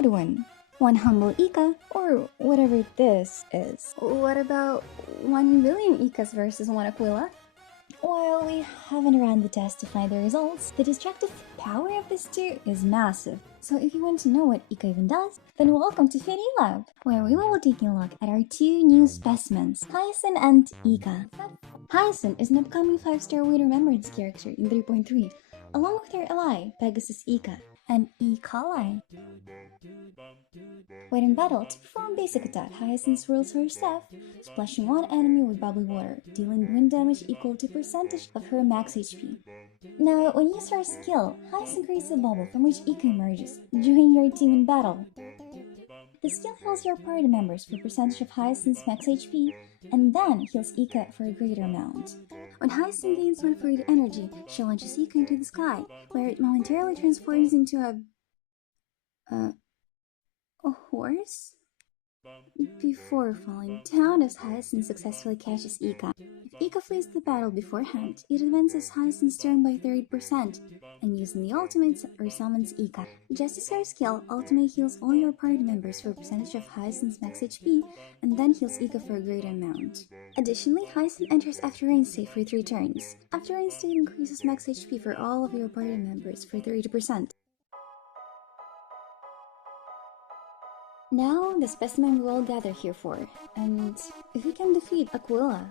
would win? One humble Ika, or whatever this is? What about 1 billion Ikas versus one Aquila? While we haven't run the test to find the results, the destructive power of this two is massive. So if you want to know what Ika even does, then welcome to Feli Lab, where we will be taking a look at our two new specimens, Hyacine and Ika. Hyacine is an upcoming 5-star Wii Remembrance character in 3.3, along with her ally, Pegasus Ika, and E-Kali. When in battle, to perform basic attack, Hyacin'S swirls her staff, splashing one enemy with bubbly water, dealing wind damage equal to percentage of her max HP. Now, when you use her skill, Hyacin creates a bubble from which Ika emerges, joining your team in battle. The skill heals your party members for percentage of Hyacin's max HP, and then heals Ika for a greater amount. When Hyacin gains 1 fluid energy, she launches Ika into the sky, where it momentarily transforms into a horse? Before falling down as Hyacin successfully catches Ika. If Ika flees the battle beforehand, it advances Hyacin's turn by 30%, and using the ultimate resummons Ika. Just as her skill, ultimate heals all your party members for a percentage of Hyacin's max HP, and then heals Ika for a greater amount. Additionally, Hyacin enters After Rain state for 3 turns. After Rain state increases max HP for all of your party members for 30%. Now, the specimen we all gather here for, and if we can defeat Aquila.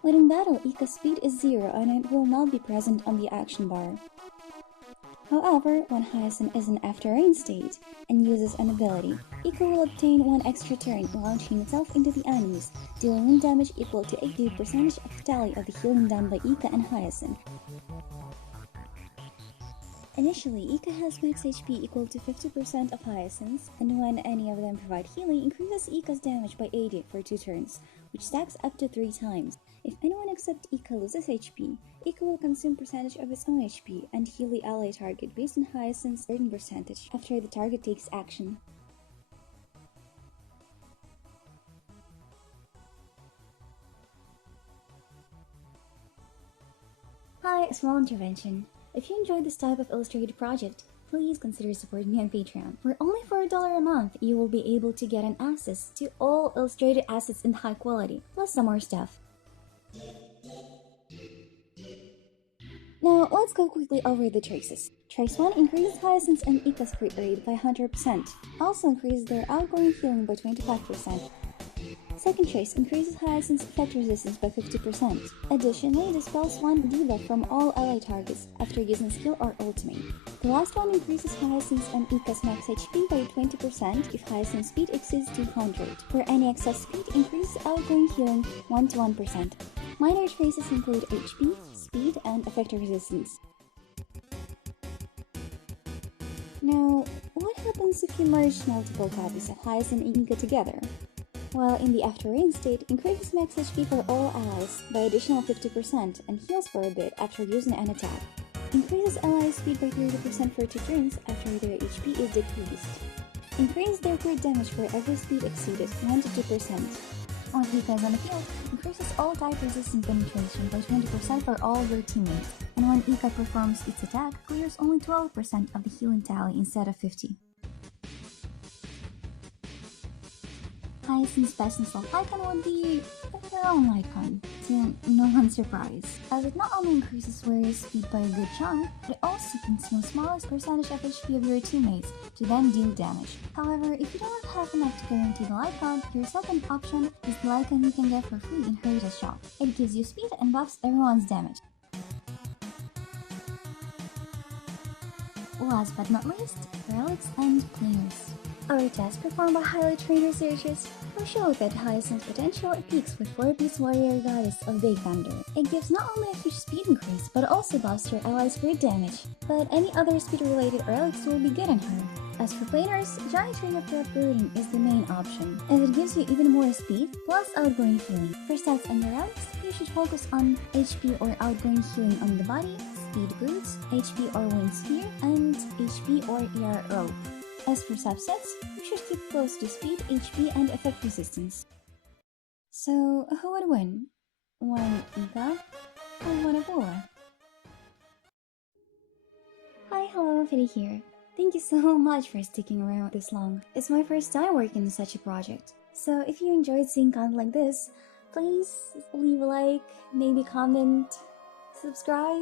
When in battle, Ika's speed is 0 and it will not be present on the action bar. However, when Hyacin is in After Rain state and uses an ability, Ika will obtain 1 extra turn, launching itself into the enemies, dealing wind damage equal to 80% of the tally of the healing done by Ika and Hyacin. Initially, Ika has max HP equal to 50% of Hyacin's, and when any of them provide healing, increases Ika's damage by 80 for 2 turns, which stacks up to 3 times. If anyone except Ika loses HP, Ika will consume percentage of its own HP and heal the ally target based on Hyacin's certain percentage after the target takes action. Hi, small intervention. If you enjoyed this type of illustrated project, please consider supporting me on Patreon. For only $4 a month, you will be able to get an access to all illustrated assets in high quality, plus some more stuff. Now, let's go quickly over the traces. Trace 1 increases Hyacin's and Ika's crit rate by 100%, also increases their outgoing healing by 25%. Second trace increases Hyacin's effect resistance by 50%. Additionally, dispels 1 debuff from all ally targets after using skill or ultimate. The last one increases Hyacin's and Ika's max HP by 20% if Hyacin's speed exceeds 200. For any excess speed, increases outgoing healing 1 to 1%. Minor traces include HP, speed, and effect resistance. Now, what happens if you merge multiple copies of Hyacin and Ika together? While in the After Rain state, increases max HP for all allies by additional 50% and heals for a bit after using an attack. Increases ally speed by 30% for 2 turns after their HP is decreased. Increase their crit damage for every speed exceeded 1 to 2%. When Ika is on the field, increases all type resistant penetration by 20% for all your teammates, and when Ika performs its attack, clears only 12% of the healing tally instead of 50%. Hyacin's best installed icon would be her own icon, to no one's surprise, as it not only increases warrior speed by a good chunk, but it also consumes smallest percentage of HP of your teammates to then deal damage. However, if you don't have enough to guarantee the icon, your second option is the icon you can get for free in Hyacine'S shop. It gives you speed and buffs everyone's damage. Last but not least, relics and cleaners. Our test performed by highly trained researchers will show that Hyacin's potential peaks with 4-piece warrior goddess of Day Thunder. It gives not only a huge speed increase, but also buffs your allies' crit damage. But any other speed-related relics will be good on her. As for planers, Giant Ring of Prep Brooding is the main option, as it gives you even more speed, plus outgoing healing. For stats and relics, you should focus on HP or outgoing healing on the body, speed boots, HP or wind sphere, and HP or ER rope. As for subsets, you should keep close to speed, HP, and effect resistance. So, who would win? One Ika or one Aquila? Hi, hello, Feli here. Thank you so much for sticking around this long. It's my first time working on such a project. So if you enjoyed seeing content like this, please leave a like, maybe comment, subscribe.